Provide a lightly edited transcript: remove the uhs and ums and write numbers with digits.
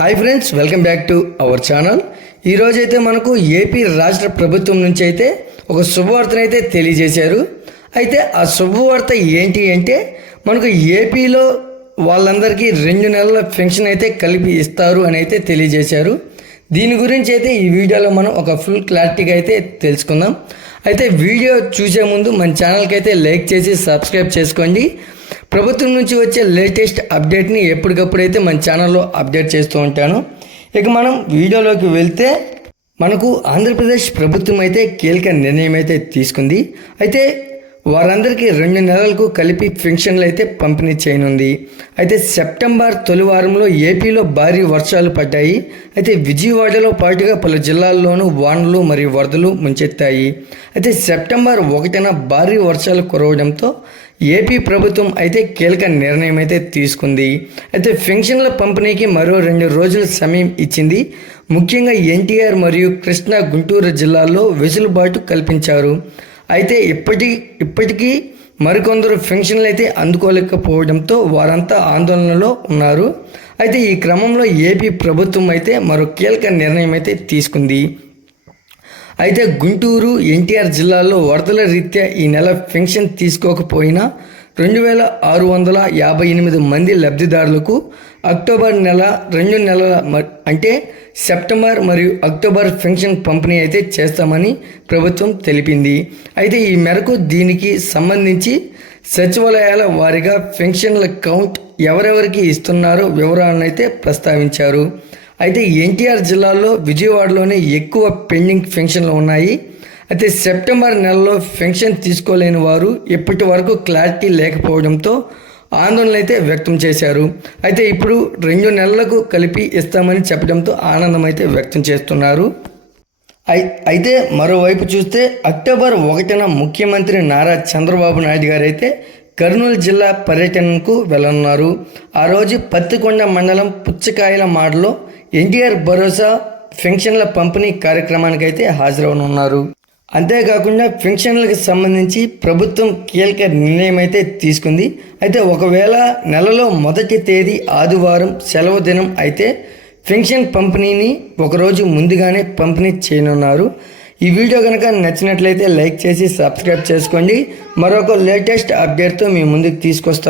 Hi friends, welcome back to our channel. ఈరోజైతే మనకు AP రాష్ట్ర ప్రభుత్వం నుంచి అయితే ఒక శుభవార్తను అయితే తెలియజేశారు. అయితే ఆ శుభవార్త ఏంటి అంటే మనకు ఏపీలో వాళ్ళందరికీ 2 నెలల పెన్షన్ అయితే కలిపి ఇస్తారు అని అయితే తెలియజేశారు. దీని గురించి అయితే ఈ వీడియోలో మనం ఒక ఫుల్ క్లారిటీగా అయితే తెలుసుకుందాం. అయితే వీడియో చూసే ముందు మన ఛానల్కి అయితే లైక్ చేసి సబ్స్క్రైబ్ చేసుకోండి. ప్రభుత్వం నుంచి వచ్చే లేటెస్ట్ అప్డేట్ని ఎప్పటికప్పుడు అయితే మన ఛానల్లో అప్డేట్ చేస్తూ ఉంటాను. ఇక మనం వీడియోలోకి వెళ్తే మనకు ఆంధ్రప్రదేశ్ ప్రభుత్వం అయితే కీలక నిర్ణయం అయితే తీసుకుంది. అయితే వారందరికీ 2 నెలలకు కలిపి పెన్షన్లు అయితే పంపిణీ చేయనుంది. అయితే సెప్టెంబర్ తొలి వారంలో ఏపీలో భారీ వర్షాలు పడ్డాయి. అయితే విజయవాడలో పాటుగా పలు జిల్లాల్లోనూ వానలు మరియు వరదలు ముంచెత్తాయి. అయితే సెప్టెంబర్ 1న భారీ వర్షాలు కురవడంతో ఏపీ ప్రభుత్వం అయితే కీలక నిర్ణయం అయితే తీసుకుంది. అయితే పెన్షన్ల పంపిణీకి మరో 2 రోజుల సమయం ఇచ్చింది. ముఖ్యంగా ఎన్టీఆర్ మరియు కృష్ణా, గుంటూరు జిల్లాల్లో వెసులుబాటు కల్పించారు. అయితే ఇప్పటికీ మరికొందరు పెన్షన్లు అయితే అందుకోలేకపోవడంతో వారంతా ఆందోళనలో ఉన్నారు. అయితే ఈ క్రమంలో ఏపీ ప్రభుత్వం అయితే మరో కీలక నిర్ణయం అయితే తీసుకుంది. అయితే గుంటూరు, ఎన్టీఆర్ జిల్లాల్లో వరదల రీత్యా ఈ నెల పెన్షన్ తీసుకోకపోయినా 2658 మంది లబ్ధిదారులకు అక్టోబర్ నెల 2 నెలల అంటే సెప్టెంబర్ మరియు అక్టోబర్ పెన్షన్ పంపిణీ అయితే చేస్తామని ప్రభుత్వం తెలిపింది. అయితే ఈ మేరకు దీనికి సంబంధించి సచివాలయాల వారీగా పెన్షన్ల కౌంట్ ఎవరెవరికి ఇస్తున్నారో వివరాలను అయితే ప్రస్తావించారు. అయితే ఎన్టీఆర్ జిల్లాలో విజయవాడలోనే ఎక్కువ పెండింగ్ పెన్షన్లు ఉన్నాయి. అయితే సెప్టెంబర్ నెలలో పెన్షన్ తీసుకోలేని వారు ఇప్పటి వరకు క్లారిటీ లేకపోవడంతో ఆందోళన అయితే వ్యక్తం చేశారు. అయితే ఇప్పుడు 2 నెలలకు కలిపి ఇస్తామని చెప్పడంతో ఆనందం అయితే వ్యక్తం చేస్తున్నారు. అయితే మరోవైపు చూస్తే అక్టోబర్ 1న ముఖ్యమంత్రి నారా చంద్రబాబు నాయుడు గారు అయితే కర్నూలు జిల్లా పర్యటనకు వెళ్ళనున్నారు. ఆ రోజు పత్తికొండ మండలం పుచ్చకాయల మాడలో ఎన్టీఆర్ భరోసా పెన్షన్ల పంపిణీ కార్యక్రమానికి అయితే హాజరవనున్నారు. అంతేకాకుండా పెన్షన్లకు సంబంధించి ప్రభుత్వం కీలక నిర్ణయం అయితే తీసుకుంది. అయితే ఒకవేళ నెలలో మొదటి తేదీ ఆదివారం సెలవు దినం అయితే పెన్షన్ పంపిణీని ఒకరోజు ముందుగానే పంపిణీ చేయనున్నారు. ఈ వీడియో కనుక నచ్చినట్లయితే లైక్ చేసి సబ్స్క్రైబ్ చేసుకోండి. మరొక లేటెస్ట్ అప్డేట్తో మీ ముందుకు తీసుకొస్తాను.